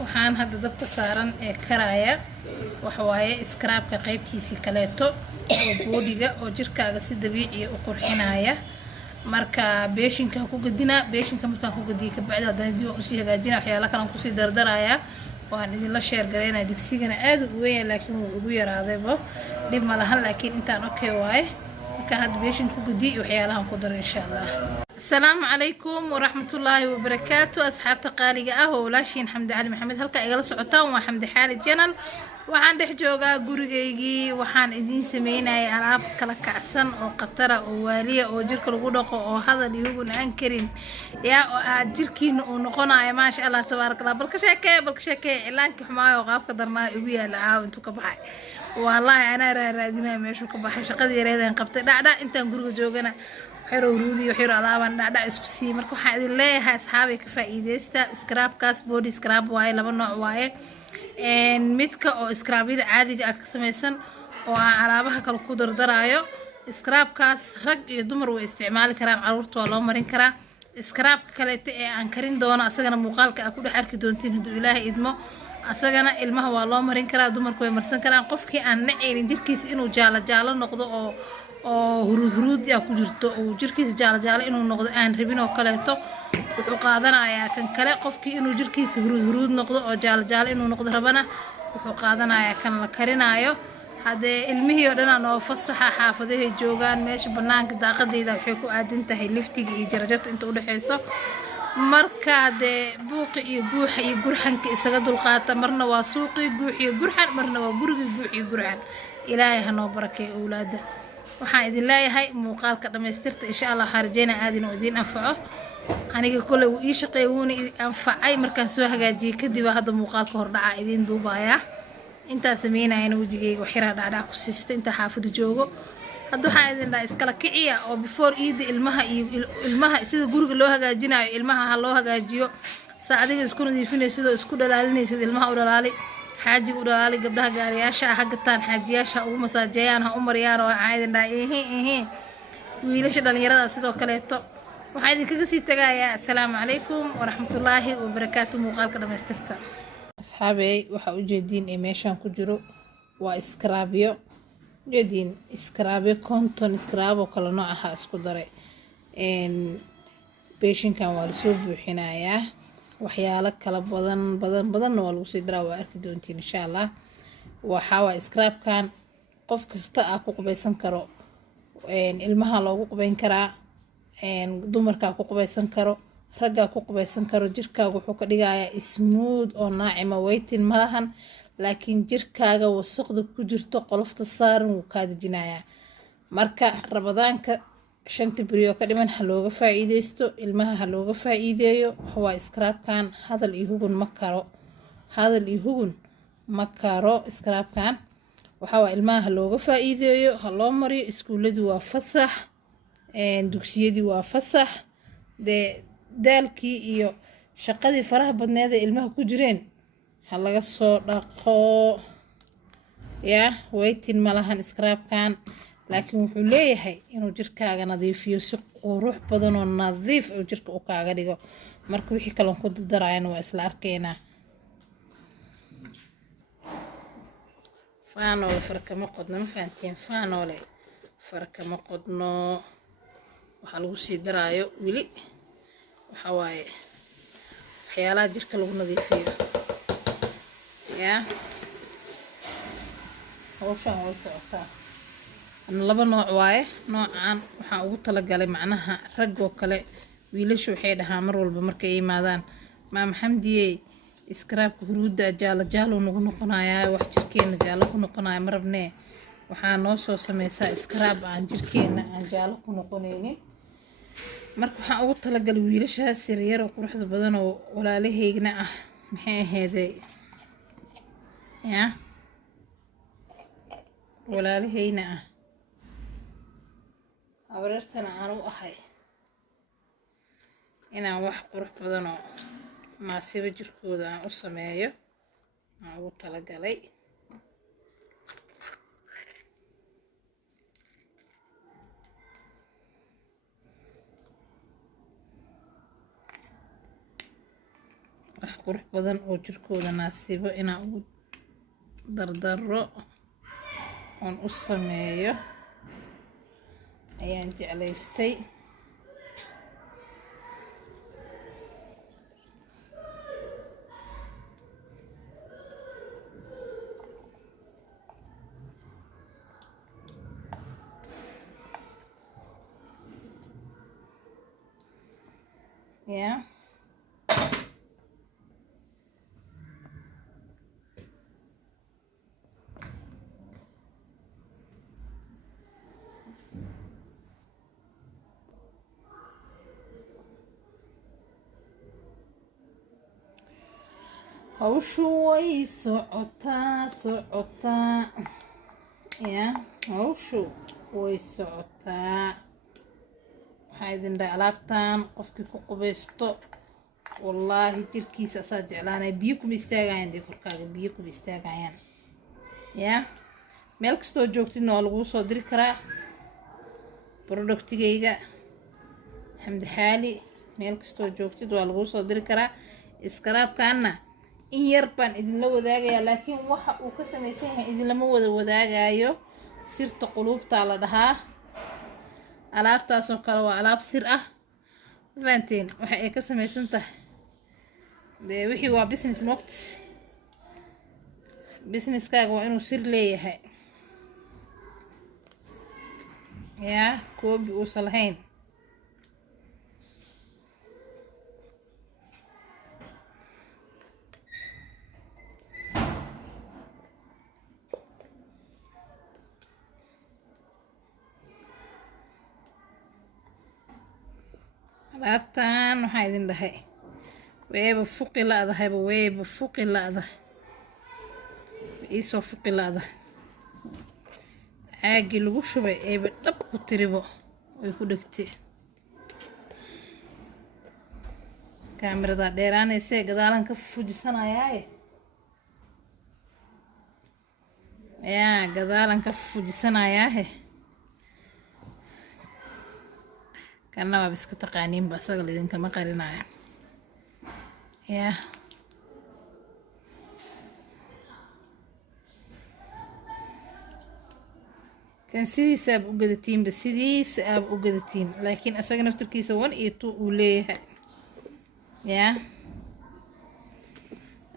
waxaan hadda dabka saaran ee karaya waxa waaye scrubka qaybtiisii kaleeto oo boodiga oo jirkaaga si dabiici ah u qurxinaya marka beeshinka ku gadina beeshinka markaan ku gadiyo ka bacdi haddana dib u sii hagaajina waxyaalo kale ku sii dardaraya waan idin la share gareynaa digsigana aad u weyn laakiin wuu ugu yaraadayba dib ma lahan laakiin intaan okay waaye marka hadda beeshin ku gadiyo waxyaalahan ku daro insha Allah. السلام عليكم ورحمة الله وبركاته أصحاب تقاليق ولاشين حمد علي محمد هلكا إيقال سعوتان وحمد حالي جنال وحان دح جوغا قرقيقي وحان إدين سميناي ألعاب كلا كعسان أو قطرة أو والية أو جيرك الغدق أو هذا اللي يقول أنكرين يا جيركين ونقونا يا ما شاء الله تبارك الله بلك شاكي إعلانك حماية وغاب قدرنا يبيها لعاو انتو كبحي والله أنا رادينا ميشو كبحي شقدي ريدان قبطي دا انتان قرق جوغنا حيرو رودي وحيرو علابان دا اسكو سي marka waxa idin leeyahay asxaabay ka faa'iideysta scrubkaas body scrub waaye laba nooc waaye midka oo scrubida caadiga ah ka sameeysan oo aan alaabaha kala ku dardaraayo scrubkaas rag iyo dumar way isticmaali karaan caruurta waa loo marin karaa scrubka kale ee aan karin doono asagana muuqaalka aad ku dhex arki doontiin haduu Ilaahay idmo asagana ilmaha waa loo marin karaa dumarku way marsan karaan qofkii aan nacaynin jirkiisa inuu jaalo noqdo oo hurud ya ku jirto oo jirkiisa jaalo inuu noqdo aan rabin oo kaleeto wuxuu qaadanayaa kan kale qofkii inuu jirkiisa hurud noqdo oo jaalo inuu noqdo rabana wuxuu qaadanayaa kan la karinaayo hadee ilmihii oo dhan oo fasaxa xaafadaha joogaan meesha banaanka daaqadeeda waxay ku aadan tahay liftiga iyo jarajarta inta u dhaxayso marka dee buuqi iyo guuxa iyo gurxanka isaga dulqaata marna waa suuqi guux iyo gurxan marna waa guriga guux iyo gurxan ilaahay ha noo barakeeyo awlaada waxaan idin leeyahay muuqaalka dhameystirta insha Allah harjeena aadin oo idin anfaco aniga kule uu ii shaqeeyo wuuna anfacay markaan soo hagaajiyay kadib hadda muuqaalka hor dhaca idin duubaya inta sameynayna wajigayga xira dhacda ku siista inta xaafada joogo hadda waxaan idin dhaa iskala kiciya oo before eid ilmaha sida guriga loo hagaajinayo ilmaha ha loo hagaajiyo saacadiga isku nadiifinayso sidoo isku dhalaalinayso ilmaha u dhalaali حاجي ودالي قبلها قال يا شا حقتان حاجياشا او مساجيان ها عمريان oo caadin dhaayeen wiilasha dhalinyarada sidoo kale waxa idin kaga sii tagayaa assalaamu calaykum waraxmatullaahi wabarakaatuh muuqaalka dhameystirta asxaabay waxa u jeedin ee meeshan ku jiro waa scrubyo jeedin scrubyo konton scrub oo kala nooc ah isku daray beeshinkan waa la soo buuxinayaa waxyaalo kala badan oo lagu sii daraa waa arki doontiin insha Allah waxa waa scrubkan qof kasta ku qubaysan karo ilmaha loogu qubayn karaa dumarka ku qubaysan karo ragga ku qubaysan karo jirkaaga wuxuu ka dhigayaa smooth oo naacima weytin malahan laakiin jirkaaga wasaqda ku jirto qolofta saaran uu ka dejinayaa marka rabadaanka shanta bariyo ka dhiman ha looga faa'iideysto ilmaha ha looga faa'iideeyo waa scrubkan hadal iyo hugun ma karo scrubkan waxa waa ilmaha ha looga faa'iideeyo ha loo mariyo iskuuladu waa fasax dugsiyadu waa fasax daalkii iyo shaqadii faraha badneed ee ilmaha ku jireen ha laga soo dhaqo ya weytin malahan scrubkan laakiin wuxuu leeyahay inuu jirkaaga nadiifiyo si qurux badan oo nadiif oo jirka uu kaaga dhigo marka wixii kale ku darayna waa isla arkeena faanole farkama qodno ma fahanteen faanole farkama qodno waxa lagu sii daraayo wili waxa waaye waxyaalaha jirka lagu nadiifiyo ya hawshan way socotaa laba nooc waaye noocan waxa ugu tala galay macnaha rag oo kale wiilashu waxay dhahaan mar walba markay yimaadaan maam xamdiyey scrubka huruuda jaalo nagu noqonayaa wax jirkeena jaalo ku noqonayaa marabnee waxaa noo soo sameysaa scrub aan jirkeena aan jaalo ku noqonaynin marka waxaan ugu tala galay wiilashaas yaryar oo quruxda badan oo walaalaheygna ah maxay aheeday ya walaalaheyna ah abartana aan u ahay inaan wax qurux badan oo maasiba jirkooda aan u sameeyo aan ugu tala galay wax qurux badan oo jirkooda naasibo inaan ugu dardaro oon u sameeyo ayaan jeclaystay. Yeah. hawshu way socotaa ya hawshu way socotaa. waxaa idin dhahay alaabtan qofkii ku qubaysto wallaahi jirkiisa asaa jeclaanaya. biyo kuma istaagayaan dee korkaaga biyo kuma istaagayaan ya. meel kastoo joogtidna waa laguu soo diri karaa productigayga xamdi xaali. meel kastoo joogtid waa laguu soo diri karaa. iskaraabkaana in yar baan idinla wadaagayaa laakiin waxa uu ka samaysan yahay idinlama wada wadaagayo. sirta quluubtaa la dhahaa. alaabtaasoo kale waa alaab sir ah fahanteen. waxa ay ka samaysan tahay dee wixii waa business moqtis. businesskaaga waa inuu sir leeyahay yaa koobi uusan lahayn. alaabtan waxaa idin dhahay wayba fuqi la-dahayba wayba fuqi la-dahay iisoo fuqi la-dahay. caagii lagu shubay ayba dhab ku tiribo way ku dhegtay. kaamirada dheeraanaysee gadaalan ka fujisanayaaye yaa gadaalan ka fujisanayaahe. kana waa iska taqaaniinba asaga idinkama qarinayo yaa. kan sidiisa aab u gadatiinba sidiisa aab u gadatiin laakiin asaga naftirkiisa 1 iyo 2 uu leeyahay yaa.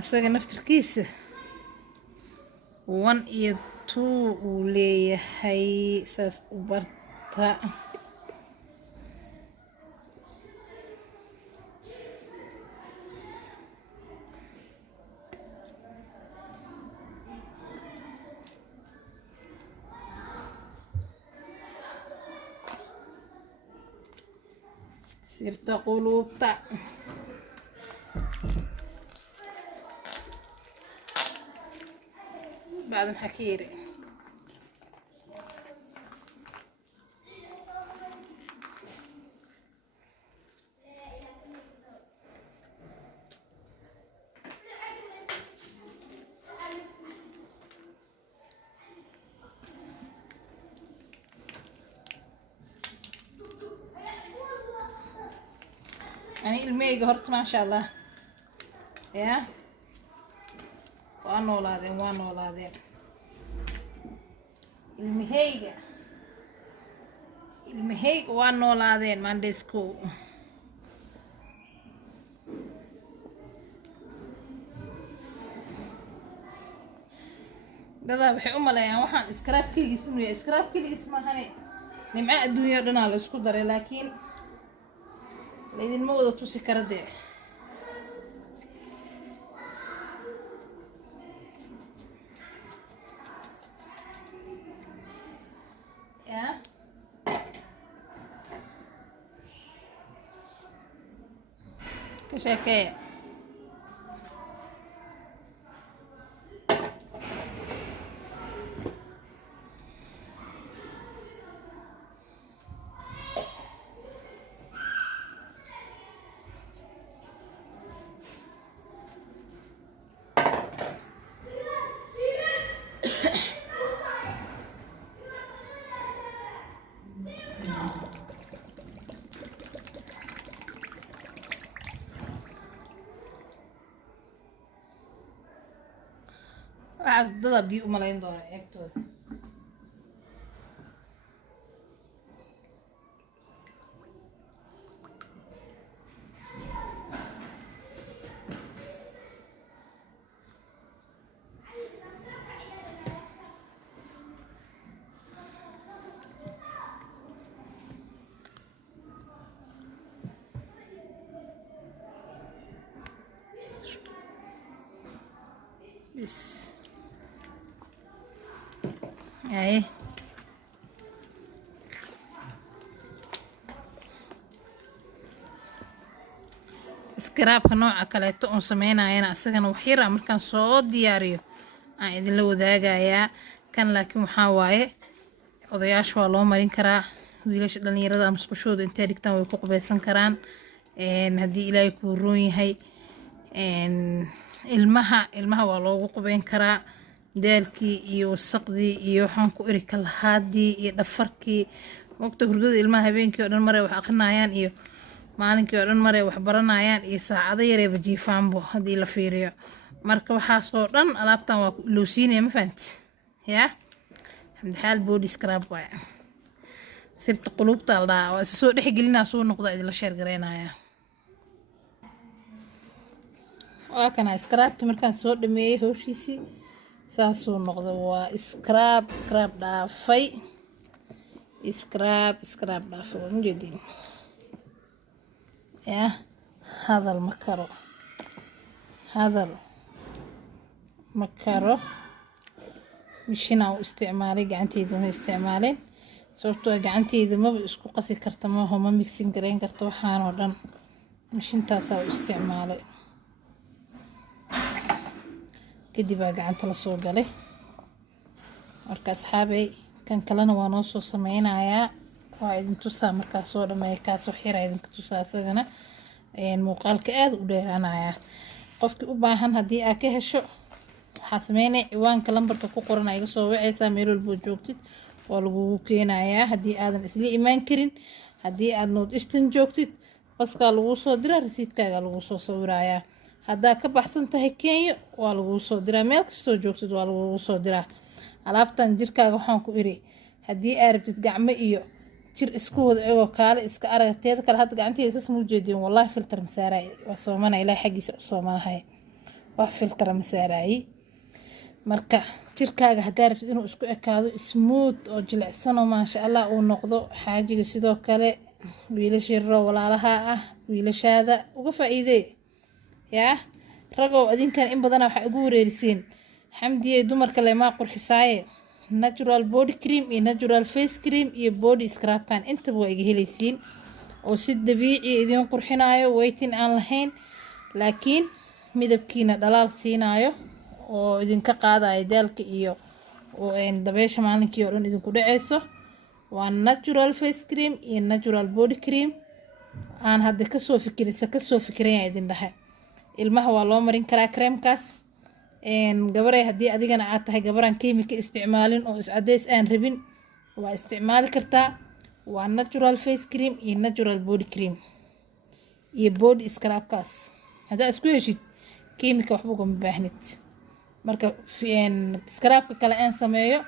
asaga naftirkiisa 1 iyo 2 uu leeyahay. saas u barta. sirta quluubta bacdan xakiiri يعني ilmeyga horta maasha allah yaa waa noolaadeen ilmahayga waa noolaadeen maandheesko. dadaa waxay u maleeyaan waxaan iskaraab keligiis inuu yahay. iskaraab keligiis maahane nimco adduunya o dhanaa la isku daray laakiin laydinma wada tusi kara dee. yaa ka sheekeeya. waxaas biyo u malayn doona ceebtooda. بس اهي iskaraabka nooca kaleeto oon sameynayana asagana wax yar markaan soo diyaariyo aan idinla wadaagayaa. kan laakiin waxaa waaye odayaasha waa loo marin karaa, wiilasha dhalinyarada musqushooda intay dhigtaan way ku qubeysan karaan haddii ilaahay kuu roon yahay. ilmaha waa loogu qubeyn karaa daalkii iyo wasaqdii iyo waxaan ku iri kalahaadii iyo dhafarkii. waqti hurdada ilmaha habeenkii oo dhan maray wax aqrinayaan iyo maalinkii oo dhan maray wax baranayaan iyo saacado yareeba jiifaanbo haddii la fiiriyo. marka waxaasoo dhan alaabtan waa ku ilowsiinaya ma fahanti yaa xamdixaal body scrub waay sirta qulubta aldhaa waa isa soo dhexgelinaa soo noqda idinla sheer gareynayaa. waa kana scrubki markaan soo dhameeyey howshiisii saasuu noqdo. waa scrub dhaafay scrub dhaafay waa mujeedin yaa hadal ma karo mishinaa u isticmaalay gacanteyda ma isticmaalin sababtoo gacanteyda maba isku qasi karta maaho ma mixin gareyn karta waxaanoo dhan mishintaasaa u isticmaalay. kadib baa gacanta la soo galay. marka asxaabey kan kalena waa noo soo sameynayaa waa idin tusaa markaa soo dhameeya kaas wax yar idinka tusaa asagana muuqaalka aad u dheeraanayaa. qofkii u baahan haddii aad ka hesho waxaa sameynay ciwaanka lambarka ku qoran iga soo wacaysaa meel walbo joogtid waa lagugu keenayaa. haddii aadan isla imaan karin haddii aad North Eastern joogtid baskaa laguu soo diraa rasiidkaaga laguu soo sawirayaa. haddaa ka baxsan tahay Kenya waa laguu soo diraa meel kastoo joogtid waa laguu soo diraa. alaabtan jirkaaga waxaan ku iri haddii aad rabtid gacmo iyo jir isku wada eego kaale iska aragteeda kale hadda gacanteeda sas muu jeedin wallahi filter masaaray waa soomana ilaahay xagiisa u soomanahay wax filter masaaray. marka jirkaaga haddaa rabtid inuu isku ekaado smooth oo jilicsan oo maasha Allah uu noqdo xaajiga sidoo kale wiilasha walaalaha ah wiilashaada uga faa'iiday yaa ragow adinkan in badan waxa ugu wareerisiin xamdiye dumarka leema qurxisaaye natural body cream iyo natural face cream iyo body scrub kan intaba waa iga helaysiin oo si dabiici idin qurxinaayo weytin aan lahayn laakiin midabkiina dhalaal siinaayo oo idinka qaadayo daalka iyo dabeesha maalinkii oo dhan idinku dhaceyso. waa natural face cream iyo natural body cream aan hadda kasoo fikiraya idin dhahay. ilmaha waa loo marin karaa creamkaas gabaray haddii adigana aad tahay gabaraan kiimika isticmaalin oo iscadeys aan rabin waa isticmaali kartaa. waa natural face cream iyo natural body cream iyo body scrubkaas haddaa isku heshid kiimika waxba ugama baahnid. marka scrubka kale aan sameeyo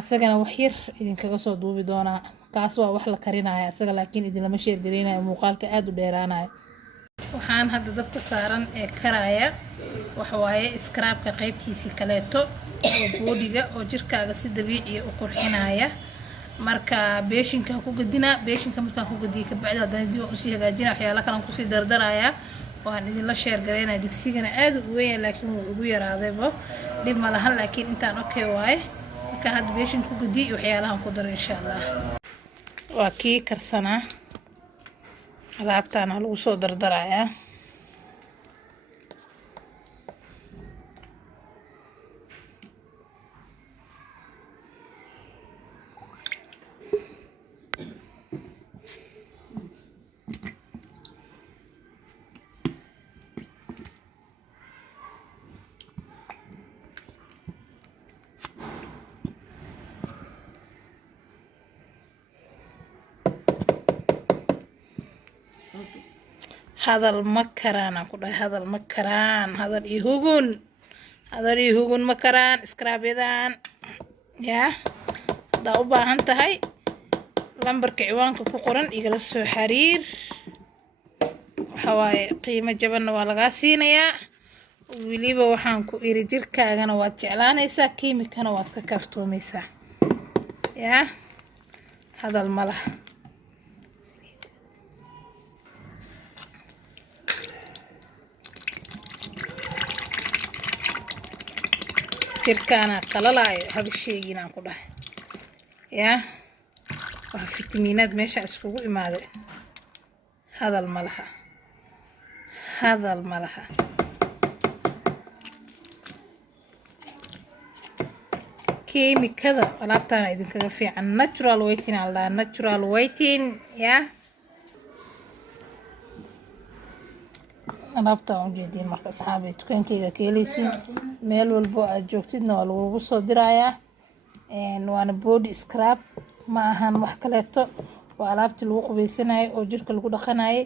asagana wax yar idinkaga soo duubi doonaa. kaas waa wax la karinaya asaga laakiin idin lama sheer gareynayo muuqaalka aad u dheeraanayo. waxaan hadda dabka saaran ee karaya waxa waaye scrubka qaybtiisii kaleeto oo boodiga oo jirkaaga si dabiici ah u qurxinaya. marka beeshinka ku gadina beeshinka markaan ku gadiyo ka bacdi haddana dib u sii hagaajina waxyaalo kale ku sii dardaraya waan idin la sheer gareynaa. digsigana aad u weyn laakiin wuu ugu yaraadayba dhib ma lahan laakiin intaan okay waaye. marka hadda beeshin ku gadiyo waxyaalahan ku daro insha Allah. waa kii karsanaa alaabtaan lagu soo dardarayaa. hadal ma karaan aan ku dhahay hadal ma karaan hadal iyo hugun adari hugun makaran scrub yadan ya da u baahan tahay lambarka ciwaanka ku qoran igala soo xiriir waxa waaye qiimo jabanna waa laga siinayaa wiliba waxaan ku iri jirkaagana waad jeclaanaysaa kiimikana waad ka kaaftoomaysaa ya hadal malaha jirkaana qalalaayo haba sheeginaan ku dhahay ya waa fitamiinaad meesha iskugu imaaday hadal malaha kiimikada alaabtaana idinkaga fiican natural whitening alla natural whitening ya alaabtaan u jeedin marka asxaabay dukaankayga ka helaysiin meel walbo aad joogtidna waa lagugu soo dirayaa waana body scrub ma ahan wax kaleeto waa alaabtii lagu qubaysanayo oo jirka lagu dhaqanayo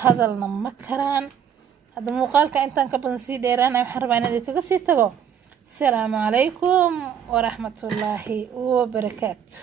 hadalna ma karaan hadda muuqaalka intaan ka badan sii dheeraanay waxaan rabaa inaad kaga sii tago السلام عليكم ورحمة الله وبركاته.